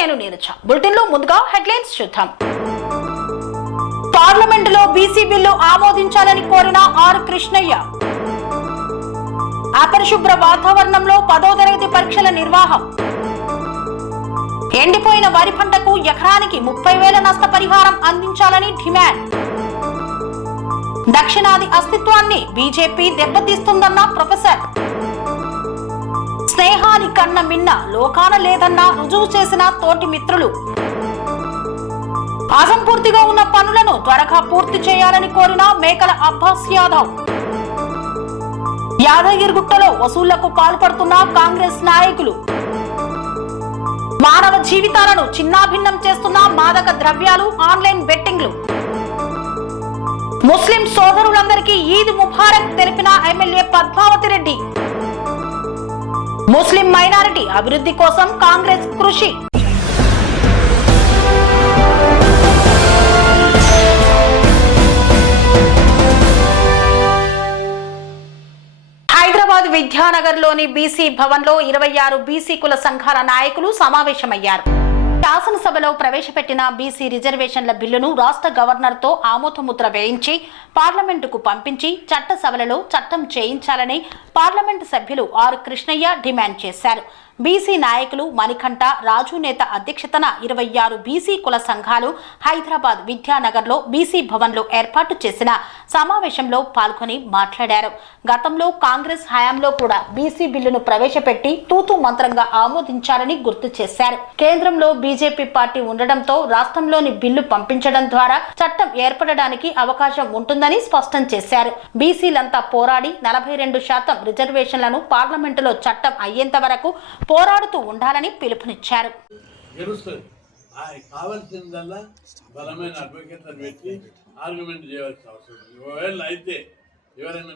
నేను నీరజ. బులెటిన్లో ముందుగా హెడ్లైన్స్ చూద్దాం. పార్లమెంటులో బీసీ బిల్లు ఆమోదించాలని కోరిన ఆర్ కృష్ణయ్య. అపరిశుభ్ర వాతావరణంలో 10వ తరగతి పరీక్షల నిర్వహణ. ఎండిపోయిన వరి పంటకు ఎకరానికి 30,000 నష్టపరిహారం అందించాలని డిమాండ్. దక్షిణాది అస్తిత్వాన్ని బీజేపీ దెబ్బతీస్తుందన్న ప్రొఫెసర్. స్నేహాని కన్న మిన్న లోకాన లేదన్న రుజువు చేసిన తోటి మిత్రులు. అసంపూర్తిగా ఉన్న పనులను త్వరగా పూర్తి చేయాలని కోరిన మేకల అబ్బాస్ యాదవ్. యాదగిరిగుట్టలో వసూళ్లకు పాల్పడుతున్న కాంగ్రెస్ నాయకులు. మానవ జీవితాలను చిన్నాభిన్నం చేస్తున్న మాదక ద్రవ్యాలు, ఆన్లైన్ బెట్టింగ్లు. ముస్లిం సోదరులందరికీ ఈద్ ముబారక్ తెలిపిన ఎమ్మెల్యే పద్మావతి రెడ్డి. ముస్లిం మైనారిటీ అభివృద్ధి కోసం కాంగ్రెస్ కృషి. హైదరాబాద్ విద్యానగర్లోని బీసీ భవన్లో 26 బీసీ కుల సంఘాల నాయకులు సమావేశమయ్యారు. శాసనసభలో ప్రవేశపెట్టిన బీసీ రిజర్వేషన్ల బిల్లును రాష్ట్ర గవర్నర్తో ఆమోదముద్ర వేయించి పార్లమెంటుకు పంపించి చట్టసభలలో చట్టం చేయించాలని పార్లమెంటు సభ్యులు ఆర్ కృష్ణయ్య డిమాండ్ చేశారు. బీసీ నాయకులు మణికంఠ రాజు నేత అధ్యక్షతన 26 బీసీ కుల సంఘాలు హైదరాబాద్ విద్యానగర్లో బీసీ భవన్లో ఏర్పాటు చేసిన సమావేశంలో పాల్గొని మాట్లాడారు. గతంలో కాంగ్రెస్ హయాంలో కూడా బీసీ బిల్లును ప్రవేశపెట్టి తూతూ మంత్రంగా ఆమోదించారని గుర్తు చేశారు. కేంద్రంలో బీజేపీ పార్టీ ఉండడంతో రాష్ట్రంలోని బిల్లు పంపించడం ద్వారా చట్టం ఏర్పడడానికి అవకాశం ఉంటుందని స్పష్టం చేశారు. బీసీలంతా పోరాడి 42% రిజర్వేషన్లను పార్లమెంటులో చట్టం అయ్యేంత వరకు పోరాడుతూ ఉండాలని పిలుపునిచ్చారు. కావాల్సిందల్లా బలమైన అడ్వకేట్లను పెట్టి ఆర్గ్యుమెంట్ చేయాల్సిన అవసరం. ఒకవేళ అయితే ఎవరైనా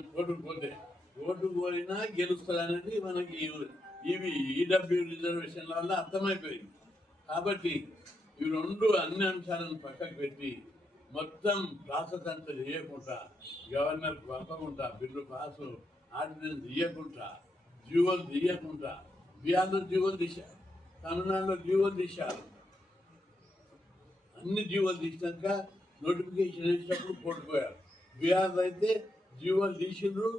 ఓటు పోయినా గెలుస్తుంది అనేది మనకి ఇవి ఈడబ్ల్యూ రిజర్వేషన్ల వల్ల అర్థమైపోయింది. కాబట్టి ఈ రెండు అన్ని అంశాలను పక్కకు పెట్టి మొత్తం ప్రాసెస్ అంతా చేయకుండా, గవర్నర్ పంపకుండా, బిల్లు పాసు ఆర్డినెన్స్ ఇవ్వకుండా, జీవోలు తీయకుండా, బీహార్లో జీవోలు తీశారు, తమిళనాడులో జీవోలు తీశారు. అన్ని జీవోలు తీసినాక నోటిఫికేషన్ వేసినప్పుడు కోల్పోయారు. బీహార్లో అయితే జీవోలు తీసిండ్రు,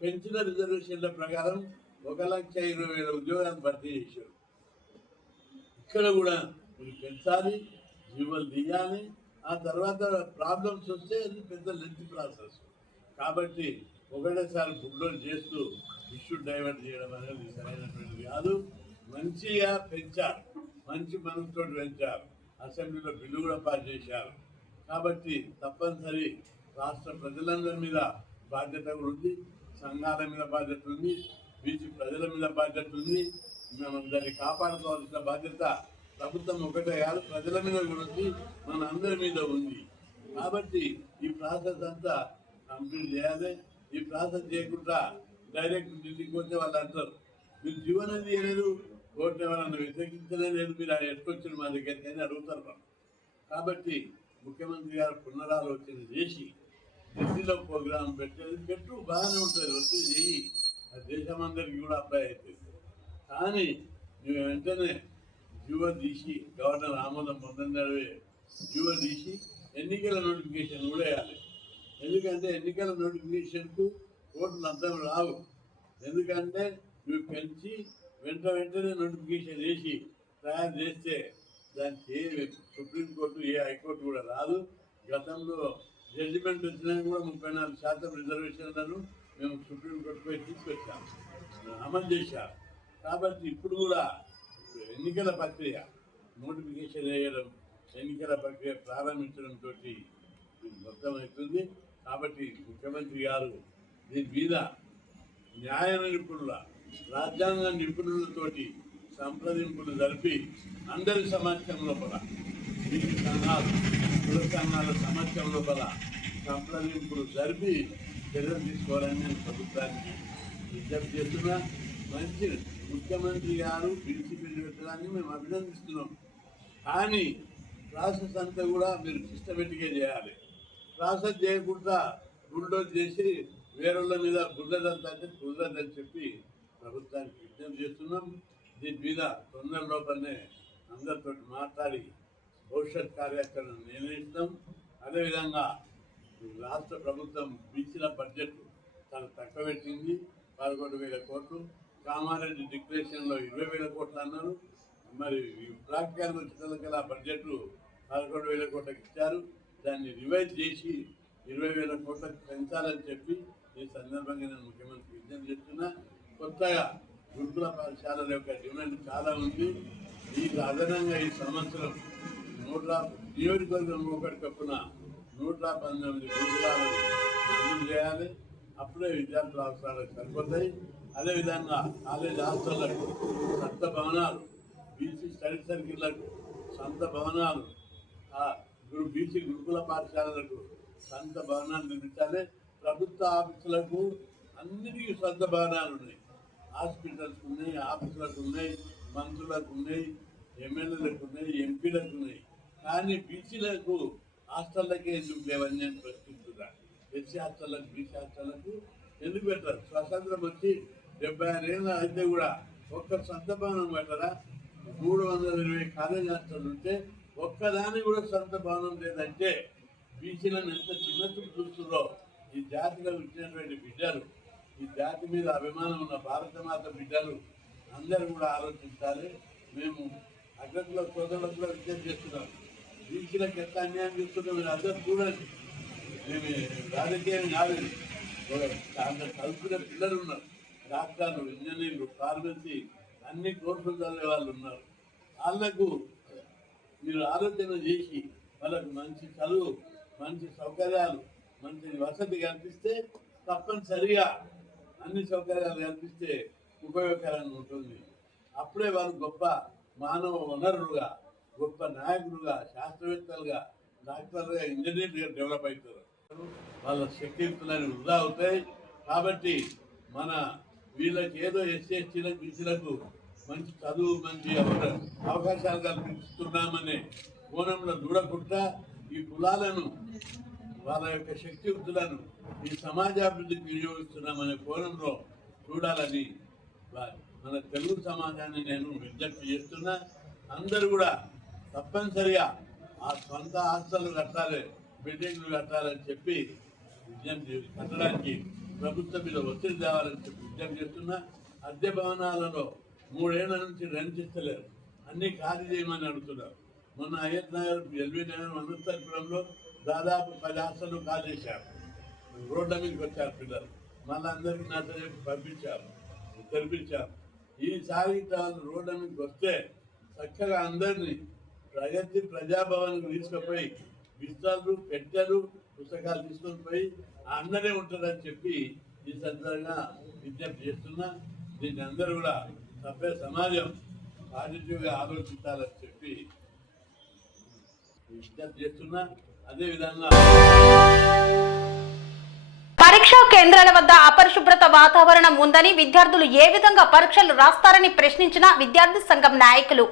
పెంచిన రిజర్వేషన్ల ప్రకారం 1,20,000 ఉద్యోగాలు భర్తీ చేశారు. ఇక్కడ కూడా మీరు పెంచాలి, జీవోలు తీయాలి. ఆ తర్వాత ప్రాబ్లమ్స్ వస్తే అది పెద్ద లెంత్ ప్రాసెస్. కాబట్టి ఒకటేసారి బుల్డోజ్ చేస్తూ ఇష్యూ డైవర్ట్ చేయడం అనేది సరైనటువంటిది కాదు. మంచిగా పెంచారు, మంచి మనసుతో పెంచారు. అసెంబ్లీలో బిల్లు కూడా పాస్ చేశారు. కాబట్టి తప్పనిసరి రాష్ట్ర ప్రజలందరి మీద బాధ్యత ఉంది, సంఘాల మీద బాధ్యత ఉంది, బీసీ ప్రజల మీద బాధ్యత ఉంది. మనం దాన్ని కాపాడుకోవాల్సిన బాధ్యత ప్రభుత్వం ఒకటే కాదు, ప్రజల మీద కూడా ఉంది, మన అందరి మీద ఉంది. కాబట్టి ఈ ప్రాసెస్ అంతా కంప్లీట్ చేయాలి. ఈ ప్రాసెస్ చేయకుండా డైరెక్ట్ ఢిల్లీకి వచ్చే వాళ్ళు అంటారు, మీరు జీవనం చేయలేదు, కోర్టు ఎవరన్నా వ్యతిరేకించలే లేదు, మీరు ఎట్టుకొచ్చిన మా దగ్గరికి అని అడుగుతారు మనం. కాబట్టి ముఖ్యమంత్రి గారు పునరాలోచన చేసి ఢిల్లీలో ప్రోగ్రాం పెట్టు బాగానే ఉంటుంది, వచ్చి చెయ్యి, దేశం అందరికీ కూడా అప్లై అవుతుంది. కానీ మేము వెంటనే జీవో తీసి గవర్నర్ ఆమోదం పొందడమే జీవో తీసి ఎన్నికల నోటిఫికేషన్ కూడా వేయాలి. ఎందుకంటే ఎన్నికల నోటిఫికేషన్కు ఓట్లు అర్థం రావు. ఎందుకంటే నువ్వు పెంచి వెంటనే నోటిఫికేషన్ వేసి తయారు చేస్తే దానికి ఏ సుప్రీంకోర్టు ఏ హైకోర్టు కూడా రాదు. గతంలో జడ్జిమెంట్ వచ్చినా కూడా 34% రిజర్వేషన్లను మేము సుప్రీంకోర్టుపై తీసుకొచ్చాము, అమలు చేశారు. కాబట్టి ఇప్పుడు కూడా ఎన్నికల ప్రక్రియ నోటిఫికేషన్ వేయడం, ఎన్నికల ప్రక్రియ ప్రారంభించడంతో మొత్తం అవుతుంది. కాబట్టి ముఖ్యమంత్రి గారు దీని మీద న్యాయ నిపుణుల, రాజ్యాంగ నిపుణులతోటి సంప్రదింపులు జరిపి అందరి సమక్షం లోపల, బీసీ సంఘాలు, కుల సంఘాల సమక్షం లోపల సంప్రదింపులు జరిపి చర్యలు తీసుకోవాలని నేను ప్రభుత్వానికి విజ్ఞప్తి చేస్తున్నా. మంచి ముఖ్యమంత్రి గారు బీసీ బిల్లు పెట్టడాన్ని మేము అభినందిస్తున్నాం. కానీ ప్రాసెస్ అంతా కూడా మీరు సిస్టమేటిక్గా చేయాలి. ప్రాసెస్ చేయకుండా బుల్డోజ్ చేసి వేరేళ్ళ మీద బుర్రదంతా కుదరదని చెప్పి ప్రభుత్వానికి విజ్ఞప్తి చేస్తున్నాం. దీని మీద తొందర లోపలనే అందరితో మాట్లాడి భవిష్యత్ కార్యాచరణ నిర్ణయిస్తాం. అదేవిధంగా రాష్ట్ర ప్రభుత్వం బీసీల బడ్జెట్ చాలా తక్కువ పెట్టింది, 11,000 కోట్లు. కామారెడ్డి డిక్లరేషన్లో 20,000 కోట్లు అన్నారు. మరి ప్రాక్టికల్ వచ్చిన బడ్జెట్ 11,000 కోట్లకు ఇచ్చారు. దాన్ని రివైజ్ చేసి 20,000 కోట్లకు పెంచాలని చెప్పి ఈ సందర్భంగా నేను ముఖ్యమంత్రి విజ్ఞప్తి చేస్తున్నా. కొత్తగా గురుకుల పాఠశాలల యొక్క డిమాండ్ చాలా ఉంది. ఈ అదనంగా ఈ సంవత్సరం నియోజకవర్గం ఒకటి చొప్పున 119 గురుకులాలను మంజూరు చేయాలి. అప్పుడే విద్యార్థుల అవసరాలకు సరిపోతాయి. అదేవిధంగా కాలేజ్ హాస్టళ్లకు సొంత భవనాలు, బీసీ స్టడీ సర్కిళ్లకు సొంత భవనాలు, బీసీ గురుకుల పాఠశాలలకు సొంత భవనాలు నిర్మించాలి. ప్రభుత్వ ఆఫీసులకు అన్నిటికీ సొంత భవనాలు ఉన్నాయి. హాస్పిటల్స్ ఉన్నాయి, ఆఫీసులకు ఉన్నాయి, మంత్రులకు ఉన్నాయి, ఎమ్మెల్యేలకు ఉన్నాయి, ఎంపీలకు ఉన్నాయి. కానీ బీసీలకు హాస్టళ్ళకే ఎందుకు లేవని నేను ప్రశ్నిస్తున్నా. ఎస్సీ హాస్టళ్ళకు, బీసీ హాస్టళ్ళకు ఎందుకు పెట్టారు? స్వతంత్రం వచ్చి 76 ఏళ్ళు అయితే కూడా ఒక్క సొంత భవనం పెట్టరా? 320 కాలేజ్ హాస్టల్ ఉంటే ఒక్కదాని కూడా సొంత భవనం లేదంటే బీసీలను ఎంత చిన్న చూపు చూస్తుందో ఈ జాతిలో వచ్చినటువంటి బిడ్డలు, ఈ జాతి మీద అభిమానం ఉన్న భారతమాత బిడ్డలు అందరూ కూడా ఆలోచించాలి. మేము అగ్రకుల సోదరులకు కూడా విజ్ఞప్తి చేస్తున్నాం. బీసీలకు ఎంత అన్యాయం చేస్తున్నాం మీరు అందరూ చూడండి. మేము రాజకీయం కాదు, అందరు చదువుకునే పిల్లలు ఉన్నారు, డాక్టర్లు, ఇంజనీర్లు, ఫార్మసీ అన్ని కోర్సులు చదివే వాళ్ళు ఉన్నారు. వాళ్ళకు మీరు ఆలోచన చేసి వాళ్ళకు మంచి చదువు, మంచి సౌకర్యాలు, మంచి వసతి కల్పిస్తే తప్పనిసరిగా అన్ని సౌకర్యాలు కల్పిస్తే ఉపయోగకరంగా ఉంటుంది. అప్పుడే వాళ్ళు గొప్ప మానవ వనరులుగా, గొప్ప నాయకులుగా, శాస్త్రవేత్తలుగా, డాక్టర్లుగా, ఇంజనీర్లుగా డెవలప్ అవుతారు. వాళ్ళ శక్తియుక్తులని వృధా అవుతాయి. కాబట్టి మన వీళ్ళకి ఏదో ఎస్సీ ఎస్టీలకు బీసీలకు మంచి చదువు, మంచి అవకాశాలు కల్పిస్తున్నామనే కోణంలో చూడకుండా ఈ కులాలను, వాళ్ళ యొక్క శక్తియుక్తులను ఈ సమాజాభివృద్ధికి వినియోగిస్తున్నామనే కోణంలో చూడాలని మన తెలుగు సమాజాన్ని నేను విజ్ఞప్తి చేస్తున్నా. అందరూ కూడా తప్పనిసరిగా ఆ సొంత ఆస్తులు కట్టాలి, బిల్డింగ్లు కట్టాలని చెప్పి విజ్ఞప్తి కట్టడానికి ప్రభుత్వం మీద ఒత్తిడి తేవాలని చెప్పి విజ్ఞప్తి చేస్తున్నా. అద్దె భవనాలలో 3 ఏళ్ల నుంచి రెంట్ ఇస్తలేరు, అన్నీ ఖాళీ చేయమని అడుగుతున్నారు. మొన్న అయ్యత్ నగర్, ఎల్బీ నగర్, అనంతపురంలో దాదాపు 10 హాస్టళ్ళు ఖాళీ చేశారు. రోడ్ల మీదకి వచ్చారు పిల్లలు. మళ్ళీ అందరికీ నాతో చెప్పి పంపించారు, తెరిపించారు. ఈసారి వాళ్ళు రోడ్ల మీదకి వస్తే చక్కగా అందరినీ ప్రగతి ప్రజాభవన్కి తీసుకుపోయి బిస్తాలు, పెట్టెలు, పుస్తకాలు తీసుకొని పోయి అందరే ఉంటారని చెప్పి ఈ సందర్భంగా విజ్ఞప్తి చేస్తున్నా. దీన్ని అందరూ కూడా సభ్య సమాజం పాజిటివ్గా ఆలోచించాలని చెప్పి విజ్ఞప్తి చేస్తున్నా. అదేవిధంగా పరీక్షా కేంద్రాల వద్ద అపరిశుభ్రత వాతావరణం ఉందని, విద్యార్థులు ఏ విధంగా పరీక్షలు రాస్తారని ప్రశ్నించిన విద్యార్థి సంఘం నాయకులు.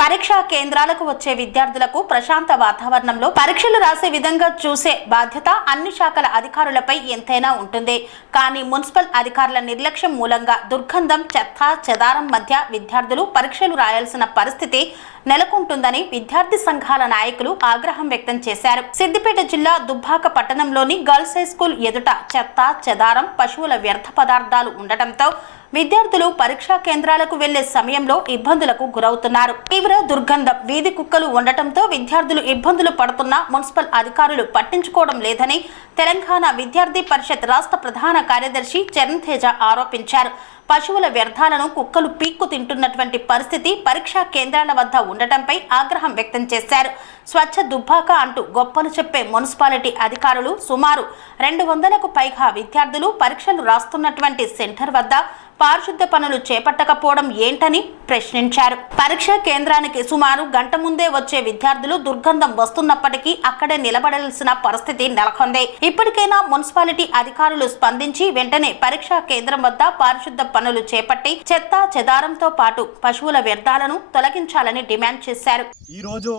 పరీక్షా కేంద్రాలకు వచ్చే విద్యార్థులకు ప్రశాంత వాతావరణంలో పరీక్షలు రాసే విధంగా చూసే బాధ్యత అన్ని శాఖల అధికారులపై ఎంతైనా ఉంటుంది. కానీ మున్సిపల్ అధికారుల నిర్లక్ష్యం మూలంగా దుర్గంధం, చెత్త చెదారం మధ్య విద్యార్థులు పరీక్షలు రాయాల్సిన పరిస్థితి నెలకొంటుందని విద్యార్థి సంఘాల నాయకులు ఆగ్రహం వ్యక్తం చేశారు. సిద్దిపేట జిల్లా దుబ్బాక పట్టణంలోని గర్ల్స్ హై స్కూల్ ఎదుట చెత్త చెదారం, పశువుల వ్యర్థ పదార్థాలు ఉండటంతో విద్యార్థులు పరీక్షా కేంద్రాలకు వెళ్లే సమయంలో ఇబ్బందులకు గురవుతున్నారు. తీవ్ర దుర్గంధం, వీధి కుక్కలు ఉండటంతో విద్యార్థులు ఇబ్బందులు పడుతున్నా మున్సిపల్ అధికారులు పట్టించుకోవడం లేదని తెలంగాణ విద్యార్థి పరిషత్ రాష్ట్ర ప్రధాన కార్యదర్శి చరణ్ తేజ ఆరోపించారు. పశువుల వ్యర్థాలను కుక్కలు పీక్కు తింటున్నటువంటి పరిస్థితి పరీక్షా కేంద్రాల వద్ద ఉండటంపై ఆగ్రహం వ్యక్తం చేశారు. స్వచ్ఛ దుబ్బాక అంటూ గొప్పలు చెప్పే మున్సిపాలిటీ అధికారులు సుమారు 200కు పైగా విద్యార్థులు పరీక్షలు రాస్తున్నటువంటి సెంటర్ వద్ద పారిశుద్ధ పనులు చేపట్టకపోవడం ఏంటని ప్రశ్నించారు. పరీక్షా కేంద్రానికి సుమారు గంట ముందే వచ్చే విద్యార్థులు దుర్గంధం వస్తున్నప్పటికీ అక్కడే నిలబడాల్సిన పరిస్థితి నెలకొంది. ఇప్పటికైనా మున్సిపాలిటీ అధికారులు స్పందించి వెంటనే పరీక్షా కేంద్రం వద్ద పారిశుద్ధ పనులు చేపట్టి చెత్త చెదారంతో పాటు పశువుల వ్యర్థాలను తొలగించాలని డిమాండ్ చేశారు. ఈరోజు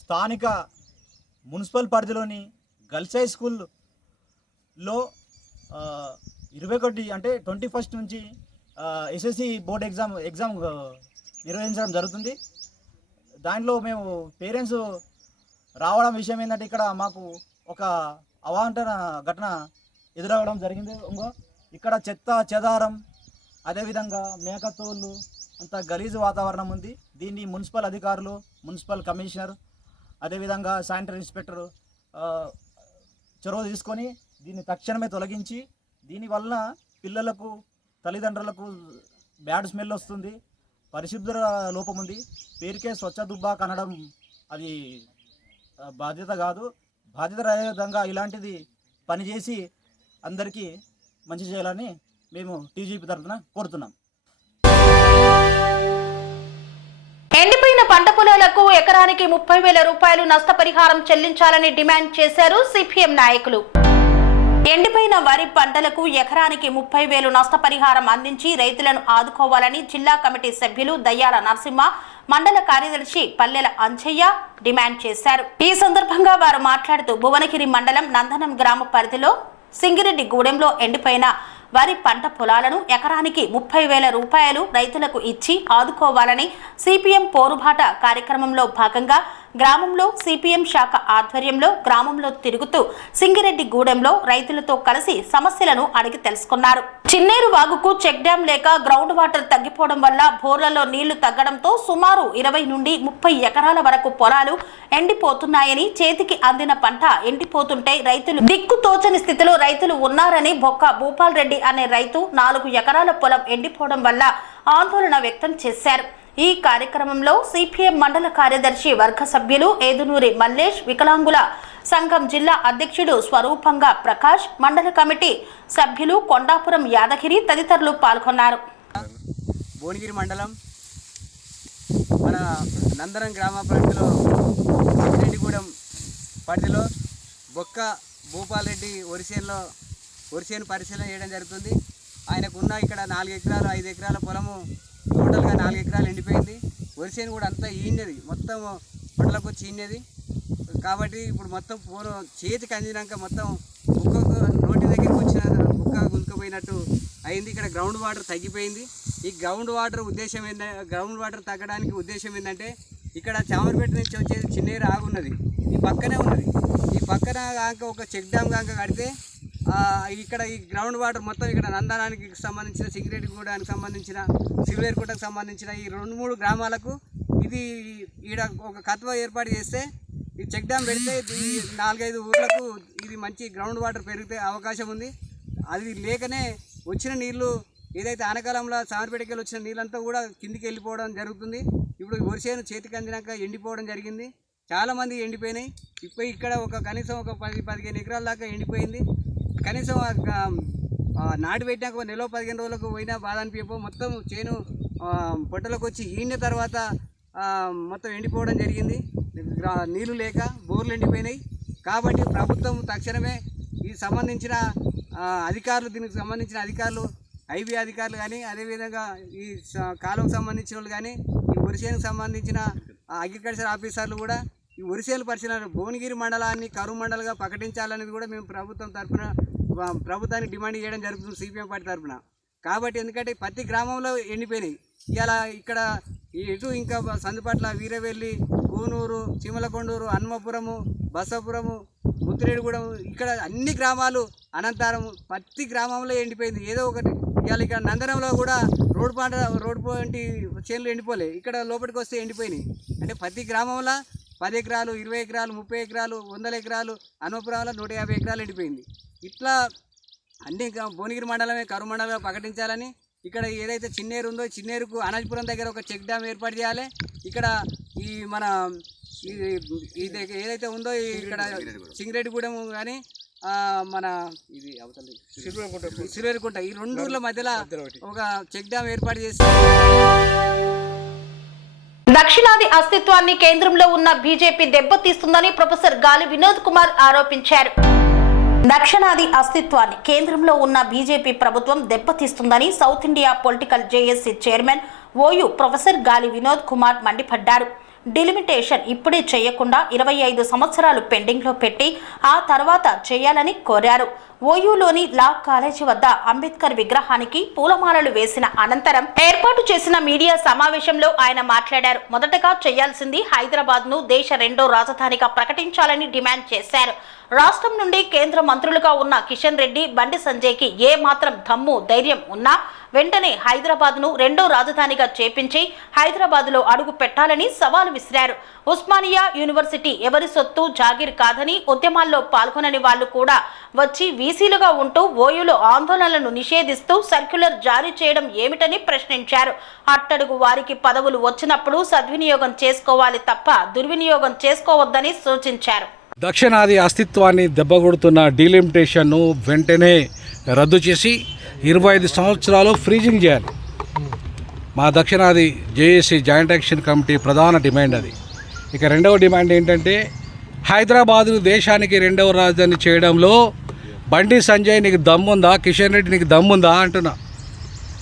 స్థానిక మున్సిపల్ పరిధిలోని గర్ల్స్ హై స్కూల్లో 21 అంటే 21 నుంచి ఎస్ఎస్సి బోర్డ్ ఎగ్జామ్ నిర్వహించడం జరుగుతుంది. దాంట్లో మేము పేరెంట్స్ రావడం విషయం ఏంటంటే ఇక్కడ మాకు ఒక అవాంఛనీయ ఘటన ఎదురవడం జరిగింది. ఇక్కడ చెత్త చెదారం అదేవిధంగా మేకతోళ్ళు అంత గలీజు వాతావరణం ఉంది. దీన్ని మున్సిపల్ అధికారులు, మున్సిపల్ కమిషనర్, అదేవిధంగా శానిటరీ ఇన్స్పెక్టర్ చొరవ తీసుకొని దీన్ని తక్షణమే తొలగించి, దీనివల్ల పిల్లలకు తల్లిదండ్రులకు బ్యాడ్ స్మెల్ వస్తుంది, పరిశుభ్ర లోపం ఉంది. పేరుకే స్వచ్ఛ దుబ్బా కనడం అది బాధ్యత కాదు. బాధ్యత రహితంగా ఇలాంటిది పనిచేసి అందరికీ మంచి చేయాలని మేము టీజీపీ తరఫున కోరుతున్నాం. ఎండిపోయిన పంట పొలాలకు ఎకరానికి 30,000 రూపాయలు నష్టపరిహారం చెల్లించాలని డిమాండ్ చేశారు సిపిఎం నాయకులు. ఎండిపోయిన వరి పంటలకు ఎకరానికి 30,000 నష్టపరిహారం అందించి రైతులను ఆదుకోవాలని జిల్లా కమిటీ సభ్యులు దయ్యాల నరసింహ, మండల కార్యదర్శి పల్లెల అంజయ్య డిమాండ్ చేశారు. ఈ సందర్భంగా వారు మాట్లాడుతూ భువనగిరి మండలం నందనం గ్రామ పరిధిలో సింగిరెడ్డి గూడెంలో ఎండిపోయిన వరి పంట పొలాలను ఎకరానికి 30,000 రూపాయలు రైతులకు ఇచ్చి ఆదుకోవాలని సిపిఎం పోరుబాట కార్యక్రమంలో భాగంగా గ్రామంలో సిపిఎం శాఖ ఆధ్వర్యంలో గ్రామంలో తిరుగుతూ సింగిరెడ్డి గూడెంలో రైతులతో కలిసి సమస్యలను అడిగి తెలుసుకున్నారు. చిన్నేరు వాగుకు చెక్ డ్యాం లేక గ్రౌండ్ వాటర్ తగ్గిపోవడం వల్ల బోర్లలో నీళ్లు తగ్గడంతో సుమారు 20 నుండి 30 ఎకరాల వరకు పొలాలు ఎండిపోతున్నాయని, చేతికి అందిన పంట ఎండిపోతుంటే రైతులు దిక్కుతోచని స్థితిలో రైతులు ఉన్నారని బొక్క భూపాల్ రెడ్డి అనే రైతు 4 ఎకరాల పొలం ఎండిపోవడం వల్ల ఆందోళన వ్యక్తం చేశారు. ఈ కార్యక్రమంలో సిపిఎం మండల కార్యదర్శి వర్గ సభ్యులు ఏదునూరి మల్లేష్, వికలాంగుల సంఘం జిల్లా అధ్యక్షుడు స్వరూపంగా ప్రకాష్, మండల కమిటీ సభ్యులు కొండాపురం యాదగిరి తదితరులు పాల్గొన్నారు. భువనగిరి మండలం మన నందనం గ్రామ పరిధిలో రెడ్డిగూడెం పరిధిలో బొక్క భూపాల్ రెడ్డి వరిసేను పరిశీలన చేయడం జరుగుతుంది. ఆయనకున్న ఇక్కడ 4 ఎకరాలు 5 ఎకరాల పొలము టోటల్గా 4 ఎకరాలు ఎండిపోయింది. వరిసేను కూడా అంతా ఈనది, మొత్తం పంటలకు వచ్చి ఈనది. కాబట్టి ఇప్పుడు మొత్తం చేతికి అందినాక మొత్తం నోటి దగ్గరికి వచ్చిన కుక్క గుంజుకుపోయినట్టు అయింది. ఇక్కడ గ్రౌండ్ వాటర్ తగ్గిపోయింది. ఈ గ్రౌండ్ వాటర్ తగ్గడానికి ఉద్దేశం ఏంటంటే ఇక్కడ చామరపేట నుంచి వచ్చేది చిన్నేరు ఆగున్నది, ఈ పక్కనే ఉన్నది. ఈ పక్కన కాక ఒక చెక్ డ్యామ్ కాక కడితే ఇక్కడ ఈ గ్రౌండ్ వాటర్ మొత్తం ఇక్కడ నందనానికి సంబంధించిన, సింగిరెడ్డిగూడానికి సంబంధించిన, సిల్వేర్కోటకు సంబంధించిన ఈ 2-3 గ్రామాలకు ఇది ఈడ ఒక కత్వ ఏర్పాటు చేస్తే, ఈ చెక్ డ్యామ్ పెడితే ఈ 4-5 ఊర్లకు ఇది మంచి గ్రౌండ్ వాటర్ పెరిగితే అవకాశం ఉంది. అది లేకనే వచ్చిన నీళ్లు ఏదైతే ఆనకాలంలో సామర్పేటకి వచ్చిన నీళ్ళంతా కూడా కిందికి వెళ్ళిపోవడం జరుగుతుంది. ఇప్పుడు వరిసేను చేతికి అందినాక ఎండిపోవడం జరిగింది. చాలామంది ఎండిపోయినాయి. ఇక్కడ కనీసం ఒక 10-15 ఎకరాల దాకా ఎండిపోయింది. కనీసం నాటు పెట్టినాక 15 రోజులకు పోయినా బాధ అనిపించో మొత్తం చేను పొట్టలకు వచ్చి ఈన తర్వాత మొత్తం ఎండిపోవడం జరిగింది. నీళ్లు లేక బోర్లు ఎండిపోయినాయి. కాబట్టి ప్రభుత్వం తక్షణమే ఈ సంబంధించిన అధికారులు, దీనికి సంబంధించిన అధికారులు, ఐబీ అధికారులు కానీ, అదేవిధంగా ఈ కాలువకు సంబంధించిన వాళ్ళు కానీ, ఈ వరిసేనుకు సంబంధించిన అగ్రికల్చర్ ఆఫీసర్లు కూడా ఈ వరిసేను పరిశీలన భువనగిరి మండలాన్ని కరువు మండలంగా ప్రకటించాలనేది కూడా మేము ప్రభుత్వం తరఫున ప్రభుత్వానికి డిమాండ్ చేయడం జరుగుతుంది సిపిఎం పార్టీ తరఫున. కాబట్టి ఎందుకంటే ప్రతి గ్రామంలో ఎండిపోయినాయి. ఇలా ఇక్కడ ఇటు ఇంకా సందుపట్ల, వీరవెల్లి, కూనూరు, చిమలకొండూరు, హనుమపురము, బసపురము, ముత్తిరెడ్డిగూడెం, ఇక్కడ అన్ని గ్రామాలు, అనంతరం ప్రతి గ్రామంలో ఎండిపోయింది ఏదో ఒకటి. ఇవాళ ఇక్కడ నందనంలో కూడా రోడ్డు పాయింట్ చేనులు ఎండిపోలే, ఇక్కడ లోపలికి వస్తే ఎండిపోయినాయి. అంటే ప్రతి గ్రామంలో 10 ఎకరాలు, 20 ఎకరాలు, 30 ఎకరాలు, 100 ఎకరాలు, హనుమపురంలో 150 ఎకరాలు ఎండిపోయింది. ఇట్లా అన్ని భువనగిరి మండలమే కరువు మండలంగా ప్రకటించాలని, ఇక్కడ ఏదైతే చిన్నేరు ఉందో చిన్నేరుకు అనాజపురం దగ్గర ఒక చెక్ డ్యామ్ ఏర్పాటు చేయాలి. ఇక్కడ ఈ మన ఇది ఏదైతే ఉందో ఇక్కడ సింగిరెడ్డిగూడెం కానీ మన ఇది అవతల సిల్వేర్కుంట, ఈ 2 ఊర్ల మధ్యలో ఒక చెక్ డ్యామ్ ఏర్పాటు చేసి దక్షిణాది అస్తిత్వాన్ని కేంద్రంలో ఉన్న బీజేపీ దెబ్బతీస్తుందని ప్రొఫెసర్ గాలి వినోద్ కుమార్ ఆరోపించారు. దక్షిణాది అస్తిత్వాన్ని కేంద్రంలో ఉన్న బీజేపీ ప్రభుత్వం దెబ్బతీస్తుందని South India political JAC chairman OU professor Gali Vinod Kumar మండిపడ్డారు. డిలిమిటేషన్ ఇప్పుడే చేయకుండా 25 సంవత్సరాలు పెండింగ్లో పెట్టి ఆ తర్వాత చేయాలని కోరారు. ఓయూలోని లా కాలేజీ వద్ద అంబేద్కర్ విగ్రహానికి పూలమాలలు వేసిన అనంతరం ఏర్పాటు చేసిన మీడియా సమావేశంలో ఆయన మాట్లాడారు. మొదటగా చేయాల్సింది హైదరాబాద్ ను దేశ రెండో రాజధానిగా ప్రకటించాలని డిమాండ్ చేశారు. రాష్ట్రం నుండి కేంద్ర మంత్రులుగా ఉన్న కిషన్ రెడ్డి, బండి సంజయ్కి ఏ మాత్రం దమ్ము ధైర్యం ఉన్నా వెంటనే హైదరాబాద్ ను రెండో రాజధానిగా చేపించి హైదరాబాద్ లో అడుగు పెట్టాలని సవాలు విసిరారు. ఉస్మానియా యూనివర్సిటీ ఎవరి సొత్తు జాగీర్ కాదని, ఉద్యమాల్లో పాల్గొనని వాళ్లు కూడా వచ్చి వీసీలుగా ఉంటూ ఓయూలో ఆందోళనలను నిషేధిస్తూ సర్క్యులర్ జారీ చేయడం ఏమిటని ప్రశ్నించారు. అట్టడుగు వారికి పదవులు వచ్చినప్పుడు సద్వినియోగం చేసుకోవాలి తప్ప దుర్వినియోగం చేసుకోవద్దని సూచించారు. దక్షిణాది అస్తిత్వాన్ని దెబ్బకొడుతున్న డీలిమిటేషన్ను వెంటనే రద్దు చేసి 25 సంవత్సరాలు ఫ్రీజింగ్ చేయాలి. మా దక్షిణాది జేఏసీ జాయింట్ యాక్షన్ కమిటీ ప్రధాన డిమాండ్ అది. ఇక రెండవ డిమాండ్ ఏంటంటే హైదరాబాదు దేశానికి రెండవ రాజధాని చేయడంలో బండి సంజయ్ నీకు దమ్ముందా, కిషన్ రెడ్డి నీకు దమ్ముందా అంటున్నా,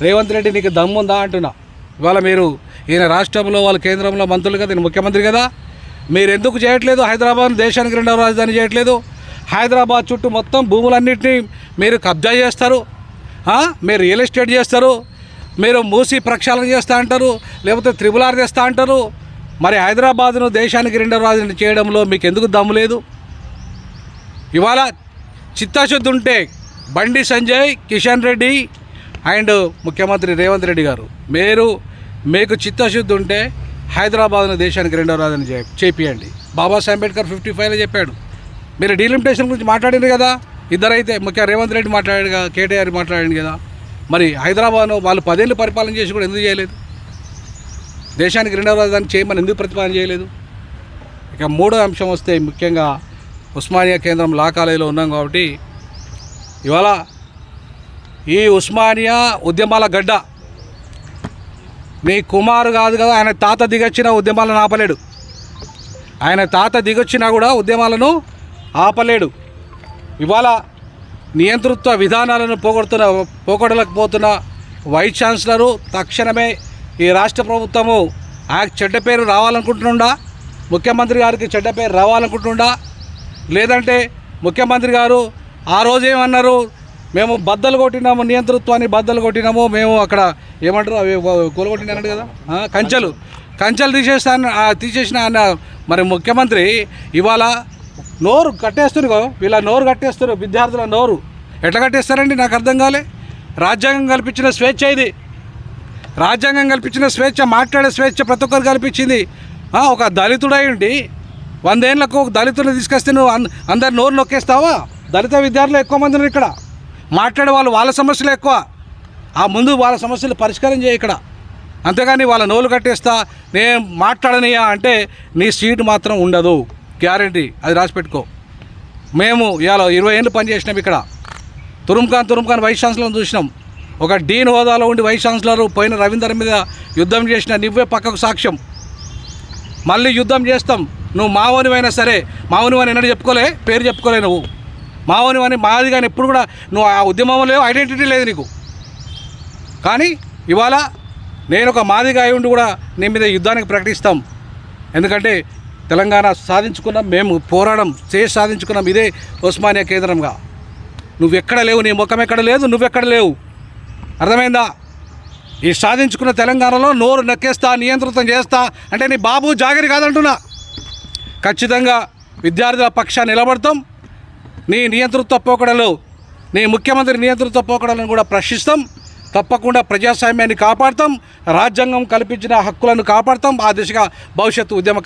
రేవంత్ రెడ్డి నీకు దమ్ముందా అంటున్నా. ఇవాళ మీరు ఈయన రాష్ట్రంలో వాళ్ళ కేంద్రంలో మంత్రులు కదా, ఈయన ముఖ్యమంత్రి కదా, మీరు ఎందుకు చేయట్లేదు? హైదరాబాద్ దేశానికి రెండవ రాజధాని చేయట్లేదు. హైదరాబాద్ చుట్టూ మొత్తం భూములన్నింటినీ మీరు కబ్జా చేస్తారు, మీరు రియల్ ఎస్టేట్ చేస్తారు, మీరు మూసి ప్రక్షాళన చేస్తూ అంటారు, లేకపోతే త్రిబులార్ చేస్తూ అంటారు. మరి హైదరాబాద్ను దేశానికి రెండవ రాజధాని చేయడంలో మీకు ఎందుకు దమ్ము లేదు? ఇవాళ చిత్తశుద్ధి ఉంటే బండి సంజయ్, కిషన్ రెడ్డి అండ్ ముఖ్యమంత్రి రేవంత్ రెడ్డి గారు, మీకు చిత్తశుద్ధి ఉంటే హైదరాబాద్ను దేశానికి రెండవ రాజధాని చేపియండి. బాబాసాహెబ్ అంబేద్కర్ 55లో చెప్పాడు. మీరు డీలిమిటేషన్ గురించి మాట్లాడింది కదా, ఇద్దరైతే ముఖ్య రేవంత్ రెడ్డి మాట్లాడాడు కదా, కేటీఆర్ మాట్లాడింది కదా. మరి హైదరాబాద్ను వాళ్ళు 10 ఏళ్ళు పరిపాలన చేసి కూడా ఎందుకు చేయలేదు? దేశానికి రెండవ రాజధాని చేయమని ఎందుకు ప్రతిపాదన చేయలేదు? ఇక మూడో అంశం వస్తే ముఖ్యంగా ఉస్మానియా కేంద్రం లా కాలేజీలో ఉన్నాం కాబట్టి ఇవాళ ఈ ఉస్మానియా ఉద్యమాల గడ్డ. నీ కుమారు కాదు కదా, ఆయన తాత దిగొచ్చిన ఉద్యమాలను ఆపలేడు. ఆయన తాత దిగొచ్చినా కూడా ఉద్యమాలను ఆపలేడు. ఇవాళ నియంతృత్వ విధానాలను పోగొడలేకపోతున్న వైస్ ఛాన్సలరు తక్షణమే ఈ రాష్ట్ర ప్రభుత్వము ఆ చెడ్డ పేరు రావాలనుకుంటుండా, ముఖ్యమంత్రి గారికి చెడ్డ పేరు రావాలనుకుంటుండా, లేదంటే ముఖ్యమంత్రి గారు ఆ రోజేమన్నారు, మేము బద్దలు కొట్టినాము, నియంతృత్వాన్ని బద్దలు కొట్టినాము, మేము అక్కడ ఏమంటారు అవి కూలగొట్టినారంట కదా, కంచెలు తీసేసిన అన్న మరి ముఖ్యమంత్రి ఇవాళ నోరు కట్టేస్తున్నారు. వీళ్ళ నోరు కట్టేస్తారు, విద్యార్థుల నోరు ఎట్లా కట్టేస్తారండి? నాకు అర్థం కాలే. రాజ్యాంగం కల్పించిన స్వేచ్ఛ ఇది. రాజ్యాంగం కల్పించిన స్వేచ్ఛ, మాట్లాడే స్వేచ్ఛ ప్రతి ఒక్కరు కల్పించింది. ఒక దళితుడై ఉండి 100 ఏళ్ళకు ఒక దళితుడిని తీసుకొస్తే నువ్వు అందరి నోరు నొక్కేస్తావా? దళిత విద్యార్థులు ఎక్కువ మంది ఉన్నారు ఇక్కడ. మాట్లాడే వాళ్ళు వాళ్ళ సమస్యలు ఎక్కువ. ముందు వాళ్ళ సమస్యలు పరిష్కారం చేయ ఇక్కడ. అంతేగాని వాళ్ళ నోలు కట్టేస్తా నేను మాట్లాడనియా అంటే నీ సీటు మాత్రం ఉండదు, గ్యారంటీ. అది రాసిపెట్టుకో. మేము ఇవాళ 20 ఏళ్ళు పనిచేసినాం ఇక్కడ. తురుంఖాన్ వైస్ ఛాన్సలర్ని చూసినాం. ఒక డీన్ హోదాలో ఉండి వైస్ ఛాన్సలర్ పోయిన రవీందర్ మీద యుద్ధం చేసిన నువ్వే పక్కకు సాక్ష్యం. మళ్ళీ యుద్ధం చేస్తాం. నువ్వు మావోనివైనా సరే, మావోనివని ఎన్నడూ చెప్పుకోలే, పేరు చెప్పుకోలే. నువ్వు మావోనివని మాది కానీ ఎప్పుడు కూడా నువ్వు ఆ ఉద్యమం లేవు, ఐడెంటిటీ లేదు నీకు. కానీ ఇవాళ నేను ఒక మాదిగా అయి ఉండి కూడా నీ మీద యుద్ధానికి ప్రకటిస్తాం. ఎందుకంటే తెలంగాణ సాధించుకున్నాం, మేము పోరాటం చేసి సాధించుకున్నాం ఇదే ఉస్మానియా కేంద్రంగా. నువ్వెక్కడ లేవు, నీ ముఖం ఎక్కడ లేదు, నువ్వెక్కడ లేవు. అర్థమైందా? ఈ సాధించుకున్న తెలంగాణలో నోరు నొక్కేస్తా, నియంత్రితం చేస్తా అంటే నీ బాబు జాగిరి కాదంటున్నా. ఖచ్చితంగా విద్యార్థుల పక్షాన్ని నిలబడతాం. నీ నియంతృత్వ పోకడలు, నీ ముఖ్యమంత్రి నియంతృత్వ పోకడలను కూడా ప్రశ్నిస్తాం. తప్పకుండా ప్రజాస్వామ్యాన్ని కాపాడుతాం, రాజ్యాంగం కల్పించిన హక్కులను కాపాడుతాం. ఆ దిశగా భవిష్యత్తు ఉద్యమ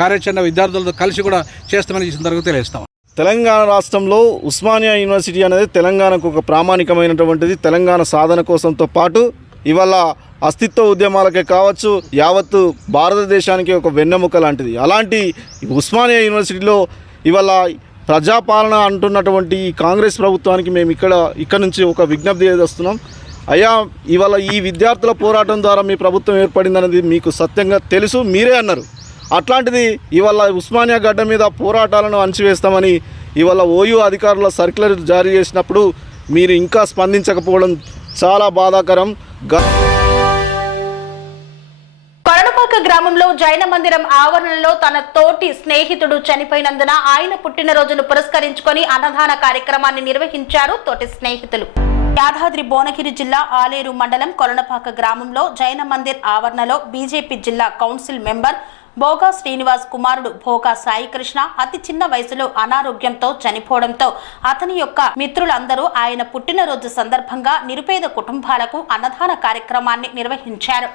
కార్యాచరణ విద్యార్థులతో కలిసి కూడా చేస్తామని ఈ సందర్భంగా తెలియజేస్తాం. తెలంగాణ రాష్ట్రంలో ఉస్మానియా యూనివర్సిటీ అనేది తెలంగాణకు ఒక ప్రామాణికమైనటువంటిది. తెలంగాణ సాధన కోసంతో పాటు ఇవాళ అస్తిత్వ ఉద్యమాలకే కావచ్చు, యావత్తు భారతదేశానికి ఒక వెన్నెముక లాంటిది. అలాంటి ఉస్మానియా యూనివర్సిటీలో ఇవాళ ప్రజాపాలన అంటున్నటువంటి ఈ కాంగ్రెస్ ప్రభుత్వానికి మేము ఇక్కడ నుంచి ఒక విజ్ఞప్తి చేస్తున్నాం. అయ్యా, ఇవాళ ఈ విద్యార్థుల పోరాటం ద్వారా మీ ప్రభుత్వం ఏర్పడిందనేది మీకు సత్యంగా తెలుసు, మీరే అన్నారు. అట్లాంటిది ఇవాళ ఉస్మానియా గడ్డ మీద పోరాటాలను అణచివేస్తామని ఇవాళ ఓయూ అధికారుల సర్క్యులర్ జారీ చేసినప్పుడు మీరు ఇంకా స్పందించకపోవడం చాలా బాధాకరం. కొరణపాక గ్రామంలో జైన మందిరం ఆవరణలో తన తోటి స్నేహితుడు చనిపోయినందున ఆయన పుట్టినరోజును పురస్కరించుకొని అన్నదాన కార్యక్రమాన్ని నిర్వహించారు తోటి స్నేహితులు. యాదాద్రి భువనగిరి జిల్లా ఆలేరు మండలం కొలనపాక గ్రామంలో జైన మందిర్ ఆవరణలో బీజేపీ జిల్లా కౌన్సిల్ మెంబర్ భోగా శ్రీనివాస్ కుమారుడు భోగా సాయికృష్ణ అతి చిన్న వయసులో అనారోగ్యంతో చనిపోవడంతో అతని యొక్క మిత్రులందరూ ఆయన పుట్టినరోజు సందర్భంగా నిరుపేద కుటుంబాలకు అన్నదాన కార్యక్రమాన్ని నిర్వహించారు.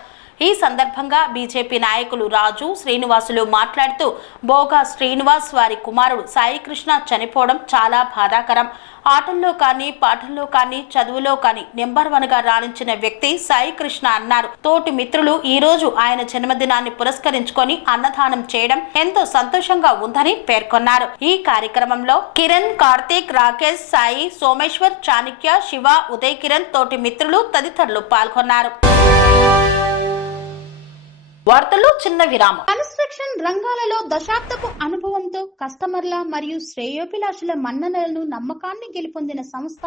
ఈ సందర్భంగా బీజేపీ నాయకులు రాజు శ్రీనివాసులు మాట్లాడుతూ భోగా శ్రీనివాస్ వారి కుమారుడు సాయికృష్ణ చనిపోవడం చాలా బాధాకరం. ఆటల్లో కానీ పాటల్లో కానీ చదువులో కానీ నెంబర్ 1గా రాణించిన వ్యక్తి సాయికృష్ణ అన్నారు. తోటి మిత్రులు ఈ రోజు ఆయన జన్మదినాన్ని పురస్కరించుకొని అన్నదానం చేయడం ఎంతో సంతోషంగా ఉందని పేర్కొన్నారు. ఈ కార్యక్రమంలో కిరణ్, కార్తీక్, రాకేష్, సాయి, సోమేశ్వర్, చాణక్య, శివ, ఉదయ్ కిరణ్, తోటి మిత్రులు తదితరులు పాల్గొన్నారు. వార్తల్లో చిన్న విరామం. కన్స్ట్రక్షన్ రంగాలలో దశాబ్దపు అనుభవంతో కస్టమర్ల మరియు శ్రేయోభిలాషుల మన్ననలను నమ్మకాన్ని గెలుపొందిన సంస్థ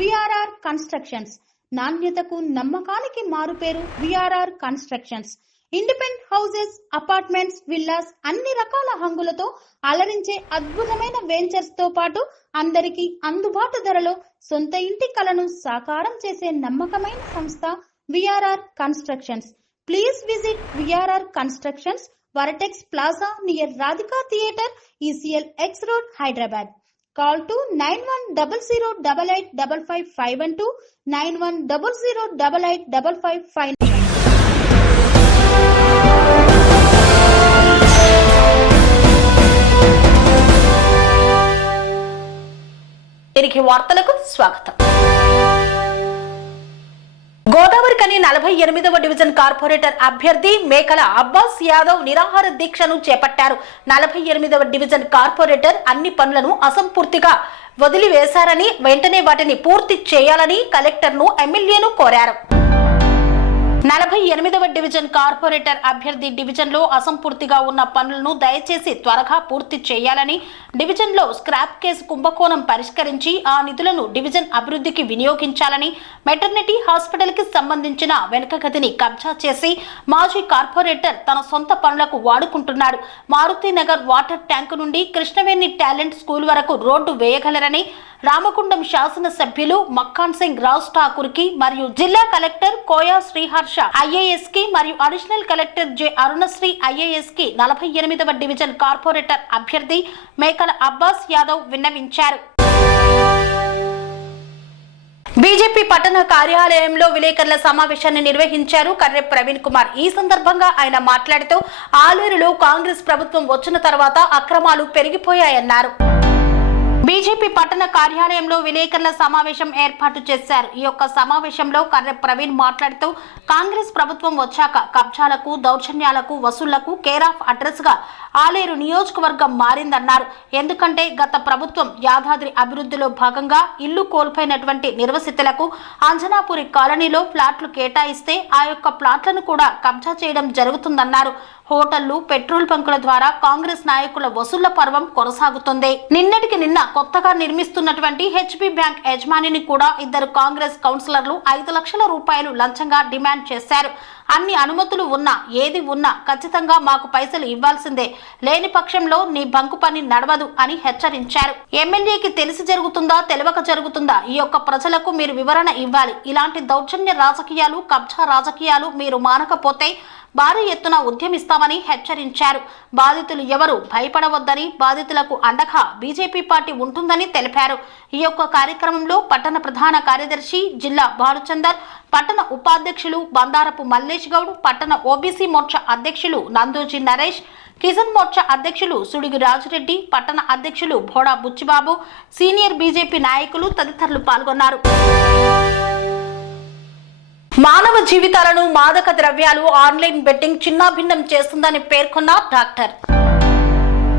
విఆర్ఆర్ కన్స్ట్రక్షన్స్. నాణ్యతకు నమ్మకానికి మారుపేరు VRR constructions. Independent houses, apartments, villas అన్ని రకాల హంగులతో అలరించే అద్భుతమైన వెంచర్స్ తో పాటు అందరికీ అందుబాటు ధరలో సొంత ఇంటి కలను సాకారం చేసే నమ్మకమైన సంస్థ VRR constructions. Please visit VRR Constructions, Varatex Plaza near Radhika Theatre, ECL X Road, Hyderabad. Call to 9100885552, 9100885559. తిరిగి వార్తలకు స్వాగతం. గోదావరి కని 48వ డివిజన్ కార్పొరేటర్ అభ్యర్థి మేకల అబ్బాస్ యాదవ్ నిరాహార దీక్షను చేపట్టారు. 48వ డివిజన్ కార్పొరేటర్ అన్ని పనులను అసంపూర్తిగా వదిలివేశారని, వెంటనే వాటిని పూర్తి చేయాలని కలెక్టర్ను, ఎమ్మెల్యేను కోరారు. 48వ డివిజన్ కార్పొరేటర్ అభ్యర్థి డివిజన్లో అసంపూర్తిగా ఉన్న పనులను దయచేసి త్వరగా పూర్తి చేయాలని, డివిజన్లో స్క్రాప్ కేసు కుంభకోణం పరిష్కరించి ఆ నిధులను డివిజన్ అభివృద్ధికి వినియోగించాలని, మెటర్నిటీ హాస్పిటల్కి సంబంధించిన వెనుక గదిని కబ్జా చేసి మాజీ కార్పొరేటర్ తన సొంత పనులకు వాడుకుంటున్నాడు. మారుతినగర్ వాటర్ ట్యాంకు నుండి కృష్ణవేణి టాలెంట్ స్కూల్ వరకు రోడ్డు వేయగలరని రామగుండం శాసనసభ్యులు మక్కాన్ సింగ్ రాజ్ ఠాకూర్ కి మరియు జిల్లా కలెక్టర్ కోయా శ్రీహర్ష ఐఏఎస్ కి మరియు additional collector J Arunasri IAS కి 48వ డివిజన్ కార్పొరేటర్ అభ్యర్థి మేకల అబ్బాస్ యాదవ్ విన్నవించారు. బీజేపీ పట్టణ కార్యాలయంలో విలేకరుల సమావేశాన్ని నిర్వహించారు కర్రె ప్రవీణ్ కుమార్. ఈ సందర్భంగా ఆయన మాట్లాడుతూ ఆలేరులో కాంగ్రెస్ ప్రభుత్వం వచ్చిన తర్వాత అక్రమాలు పెరిగిపోయాయన్నారు. బీజేపీ పట్టణ కార్యాలయంలో విలేకరుల సమావేశం ఏర్పాటు చేశారు. ఈ యొక్క సమావేశంలో కర్రె ప్రవీణ్ మాట్లాడుతూ కాంగ్రెస్ ప్రభుత్వం వచ్చాక కబ్జాలకు, దౌర్జన్యాలకు, వసూళ్లకు కేర్ ఆఫ్ అడ్రస్ గా ఆలేరు నియోజకవర్గం మారిందన్నారు. ఎందుకంటే గత ప్రభుత్వం యాదాద్రి అభివృద్ధిలో భాగంగా ఇల్లు కోల్పోయినటువంటి నిర్వసితులకు అంజనాపురి కాలనీలో ఫ్లాట్లు కేటాయిస్తే ఆ యొక్క ప్లాట్లను కూడా కబ్జా చేయడం జరుగుతుందన్నారు. హోటళ్లు, పెట్రోల్ బంకుల ద్వారా కాంగ్రెస్ నాయకుల వసూళ్ల పర్వం కొనసాగుతుంది. నిన్నటికి నిన్న కొత్తగా నిర్మిస్తున్నటువంటి హెచ్బి బ్యాంక్ యజమానిని కూడా ఇద్దరు కాంగ్రెస్ కౌన్సిలర్లు 5 లక్షల రూపాయలు లంచంగా డిమాండ్ చేశారు. అన్ని అనుమతులు ఉన్నా, ఏది ఉన్నా ఖచ్చితంగా మాకు పైసలు ఇవ్వాల్సిందే, లేని పక్షంలో నీ బంకు పని నడవదు అని హెచ్చరించారు. ఎమ్మెల్యేకి తెలిసి జరుగుతుందా, తెలియక జరుగుతుందా, ఈ యొక్క ప్రజలకు మీరు వివరణ ఇవ్వాలి. ఇలాంటి దౌర్జన్య రాజకీయాలు, కబ్జా రాజకీయాలు మీరు మానకపోతే భారీ ఎత్తున ఉద్యమిస్తామని హెచ్చరించారు. బాధితులు ఎవరు భయపడవద్దని, బాధితులకు అండగా బీజేపీ పార్టీ ఉంటుందని తెలిపారు. ఈ యొక్క కార్యక్రమంలో పట్టణ ప్రధాన కార్యదర్శి జిల్లా భానుచందర్, పట్టణ ఉపాధ్యక్షులు బందారపు మల్లేష్ గౌడ్, పట్టణ ఓబీసీ మోర్చా అధ్యక్షులు నందోజీ నరేష్, కిసాన్ మోర్చా అధ్యక్షులు సుడిగి రాజరెడ్డి, పట్టణ అధ్యక్షులు భోడా బుచ్చిబాబు, సీనియర్ బీజేపీ నాయకులు తదితరులు పాల్గొన్నారు. మానవ జీవితాలను మాదక ద్రవ్యాలు, ఆన్లైన్ బెట్టింగ్ చిన్నాభిన్నం చేస్తుందని పేర్కొన్న డాక్టర్.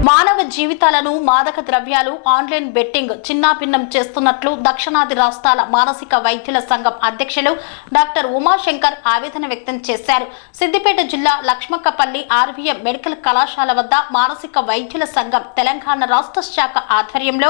మానవ జీవితాలను మాదక ద్రవ్యాలు, ఆన్లైన్ బెట్టింగ్ చిన్నాభిన్నం చేస్తున్నట్లు దక్షిణాది రాష్ట్రాల మానసిక వైద్యుల సంఘం అధ్యక్షులు డాక్టర్ ఉమాశంకర్ ఆవేదన వ్యక్తం చేశారు. సిద్దిపేట జిల్లా లక్ష్మక్కపల్లి ఆర్వీఎం మెడికల్ కళాశాల వద్ద మానసిక వైద్యుల సంఘం తెలంగాణ రాష్ట్ర శాఖ ఆధ్వర్యంలో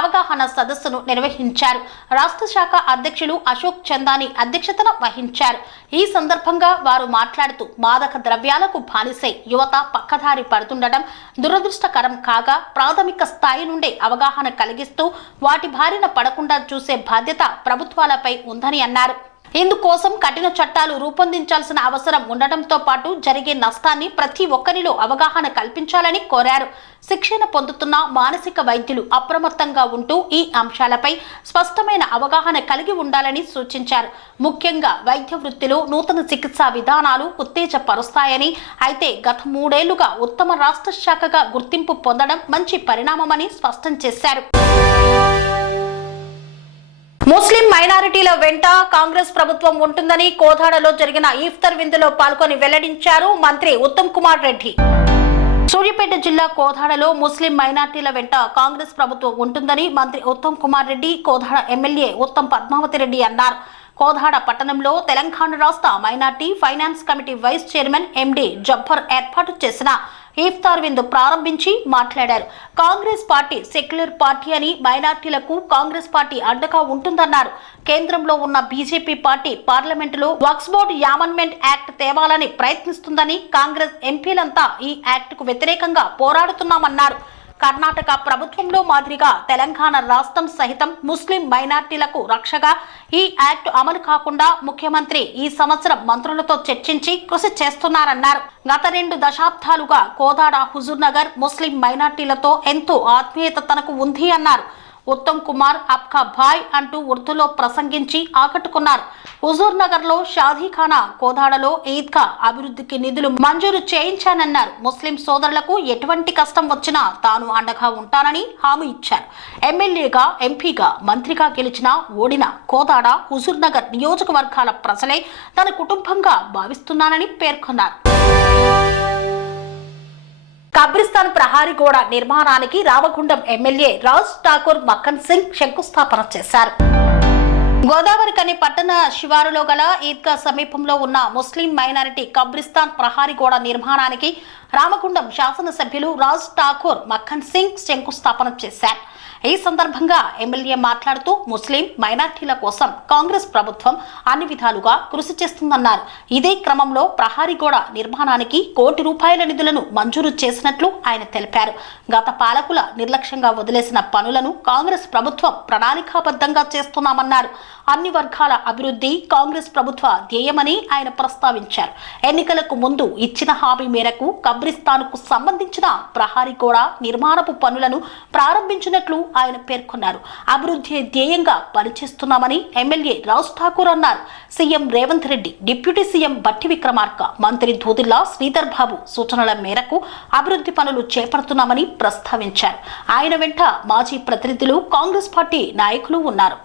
అవగాహన సదస్సును నిర్వహించారు. రాష్ట్ర శాఖ అధ్యక్షులు అశోక్ చందాని అధ్యక్షతన వహించారు. ఈ సందర్భంగా వారు మాట్లాడుతూ మాదక ద్రవ్యాలకు బానిసై యువత పక్కదారి పడుతుండటం దురదృష్టకరం కాగా ప్రాథమిక స్థాయి నుండే అవగాహన కలిగిస్తూ వాటి బారిన పడకుండా చూసే బాధ్యత ప్రభుత్వాలపై ఉందని అన్నారు. ఇందుకోసం కఠిన చట్టాలు రూపొందించాల్సిన అవసరం ఉండటంతో పాటు జరిగే నష్టాన్ని ప్రతి ఒక్కరిలో అవగాహన కల్పించాలని కోరారు. శిక్షణ పొందుతున్న మానసిక వైద్యులు అప్రమత్తంగా ఉంటూ ఈ అంశాలపై స్పష్టమైన అవగాహన కలిగి ఉండాలని సూచించారు. ముఖ్యంగా వైద్య వృత్తిలో నూతన చికిత్సా విధానాలు ఉత్తేజపరుస్తాయని, అయితే గత 3 ఏళ్లుగా ఉత్తమ రాష్ట్ర శాఖగా గుర్తింపు పొందడం మంచి పరిణామమని స్పష్టం చేశారు. ముస్లిం మైనారిటీల వెంట కాంగ్రెస్ ప్రభుత్వం ఉంటుందని కోదాడలో జరిగిన ఇఫ్తార్ విందులో పాల్గొని వెల్లడించారు మంత్రి ఉత్తమ్ కుమార్ రెడ్డి. సూర్యాపేట జిల్లా కోదాడలో ముస్లిం మైనార్టీల వెంట కాంగ్రెస్ ప్రభుత్వం ఉంటుందని మంత్రి ఉత్తమ్ కుమార్ రెడ్డి, కోదాడ ఎమ్మెల్యే ఉత్తమ్ పద్మావతి రెడ్డి అన్నారు. కోదాడ పట్టణంలో తెలంగాణ రాష్ట్ర minority finance committee vice chairman MD Jabbar ఏర్పాటు చేసిన ఇఫ్తార్ విందు ప్రారంభించి మాట్లాడారు. కాంగ్రెస్ పార్టీ సెక్యులర్ పార్టీ అని, మైనార్టీలకు కాంగ్రెస్ పార్టీ అండగా ఉంటుందన్నారు. కేంద్రంలో ఉన్న బీజేపీ పార్టీ పార్లమెంటులో వక్ఫ్ బోర్డు అమెండ్మెంట్ యాక్ట్ తేవాలని ప్రయత్నిస్తుందని, కాంగ్రెస్ ఎంపీలంతా ఈ యాక్టుకు వ్యతిరేకంగా పోరాడుతున్నామన్నారు. కర్ణాటక ప్రభుత్వంలో మాదిరిగా తెలంగాణ రాష్ట్రం సహితం ముస్లిం మైనార్టీలకు రక్షగా ఈ యాక్ట్ అమలు కాకుండా ముఖ్యమంత్రి ఈ సంవత్సరం మంత్రులతో చర్చించి కృషి చేస్తున్నారన్నారు. గత 2 దశాబ్దాలుగా కోదాడ, హుజూర్ నగర్ ముస్లిం మైనార్టీలతో ఎంతో ఆత్మీయత తనకు ఉంది అన్నారు. ఉత్తమ్ కుమార్ అప్కా భాయ్ అంటూ ఉర్దూలో ప్రసంగించి ఆకట్టుకున్నారు. హుజూర్ నగర్ లో షాదీఖానా, కోదాడలో ఈద్గా అభివృద్ధికి నిధులు మంజూరు చేయించానన్నారు. ముస్లిం సోదరులకు ఎటువంటి కష్టం వచ్చినా తాను అండగా ఉంటానని హామీ ఇచ్చారు. ఎమ్మెల్యేగా, ఎంపీగా, మంత్రిగా గెలిచినా ఓడినా కోదాడ, హుజూర్ నగర్ నియోజకవర్గాల ప్రజలే తన కుటుంబంగా భావిస్తున్నానని పేర్కొన్నారు. కబ్రిస్తాన్ ప్రహారీ గోడ నిర్మాణానికి రామగుండం ఎమ్మెల్యే రాజ్ ఠాకూర్ మక్కన్ సింగ్ శంకుస్థాపన చేశారు. గోదావరికని పట్టణ శివారులో గల ఈద్గా సమీపంలో ఉన్న ముస్లిం మైనారిటీ కబ్రిస్తాన్ ప్రహారీ గోడ నిర్మాణానికి రామగుండం శాసనసభ్యులు రాజ్ ఠాకూర్ మక్కన్ సింగ్ శంకుస్థాపన చేశారు. ఈ సందర్భంగా ఎమ్మెల్యే మాట్లాడుతూ ముస్లిం మైనార్టీల కోసం కాంగ్రెస్ ప్రభుత్వం అన్ని విధాలుగా కృషి చేస్తుందన్నారు. ఇదే క్రమంలో ప్రహారీ గోడ నిర్మాణానికి ₹1 కోటి నిధులను మంజూరు చేసినట్లు ఆయన తెలిపారు. గత పాలకుల నిర్లక్ష్యంగా వదిలేసిన పనులను కాంగ్రెస్ ప్రభుత్వం ప్రణాళికాబద్ధంగా చేస్తున్నామన్నారు. అన్ని వర్గాల అభివృద్ధి కాంగ్రెస్ ప్రభుత్వ ధ్యేయమని ఆయన ప్రస్తావించారు. ఎన్నికలకు ముందు ఇచ్చిన హామీ మేరకు కబ్రిస్తాన్కు సంబంధించిన ప్రహారీ గోడ నిర్మాణపు పనులను ప్రారంభించినట్లు ఆయన పేర్కొన్నారు. అభివృద్ధి ధ్యేయంగా పనిచేస్తున్నామని ఎమ్మెల్యే రాజ్ ఠాకూర్ అన్నారు. CM Revanth Reddy, deputy CM బట్టి విక్రమార్క, మంత్రి దూదిల్లా శ్రీధర్ బాబు సూచనల మేరకు అభివృద్ధి పనులు చేపడుతున్నామని ప్రస్తావించారు. ఆయన వెంట మాజీ ప్రతినిధులు, కాంగ్రెస్ పార్టీ నాయకులు ఉన్నారు.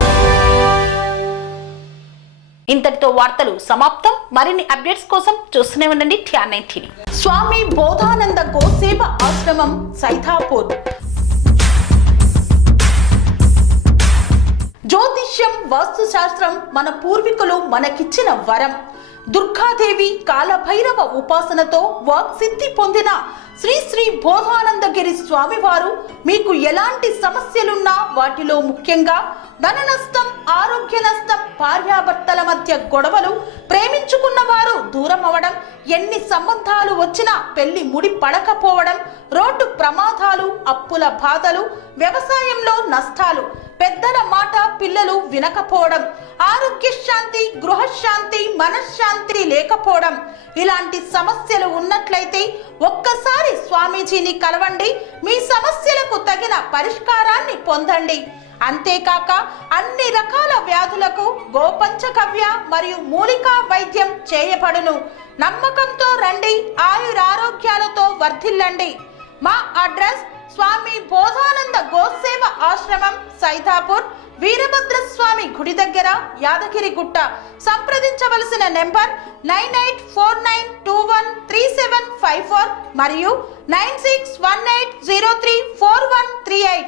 ఇంతటితో వార్తలు సమాప్తం. మరిన్ని అప్డేట్స్ కోసం చూస్తూనే ఉండండి TR9 TV. స్వామి బోధానంద గోసేవ ఆశ్రమం, సైథాపూర్. జ్యోతిష్యం, వాస్తుశాస్త్రం మన పూర్వీకులు మనకిచ్చిన వరం. దుర్గాదేవి, కాలభైరవ ఉపాసనతో వాక్సిద్ధి పొందిన శ్రీ శ్రీ బోధానందగిరి స్వామివారు మీకు ఎలాంటి సమస్యలున్నా, వాటిలో ముఖ్యంగా ధన నష్టం, ఆరోగ్య నష్టం, భార్యాభర్తల మధ్య గొడవలు, ప్రేమించుకున్న వారు దూరం అవడం, ఎన్ని సంబంధాలు వచ్చినా పెళ్లి ముడి పడకపోవడం, రోడ్డు ప్రమాదాలు, అప్పుల బాధలు, వ్యవసాయంలో నష్టాలు, పెద్దల మాట పిల్లలు వినకపోవడం, ఆరోగ్య శాంతి, గృహశాంతి, మనశ్శాంతి లేకపోవడం, ఇలాంటి సమస్యలు ఉన్నట్లయితే ఒక్కసారి స్వామీజీని కలవండి. మీ సమస్యలకు తగిన పరిష్కారాన్ని పొందండి. అంతేకాక అన్ని రకాల వ్యాధులకు గోపంచగవ్య మరియు మూలికా వైద్యం చేయబడును. నమ్మకంతో రండి, ఆయురారోగ్యాలతో వర్ధిల్లండి. మా అడ్రస్ స్వామి బోధానంద గోసేవ ఆశ్రమం, సైథాపూర్, వీరభద్రస్వామి గుడి దగ్గర, యాదగిరిగుట్ట. సంప్రదించవలసిన నెంబర్ 9849213754 మరియు 9618034138.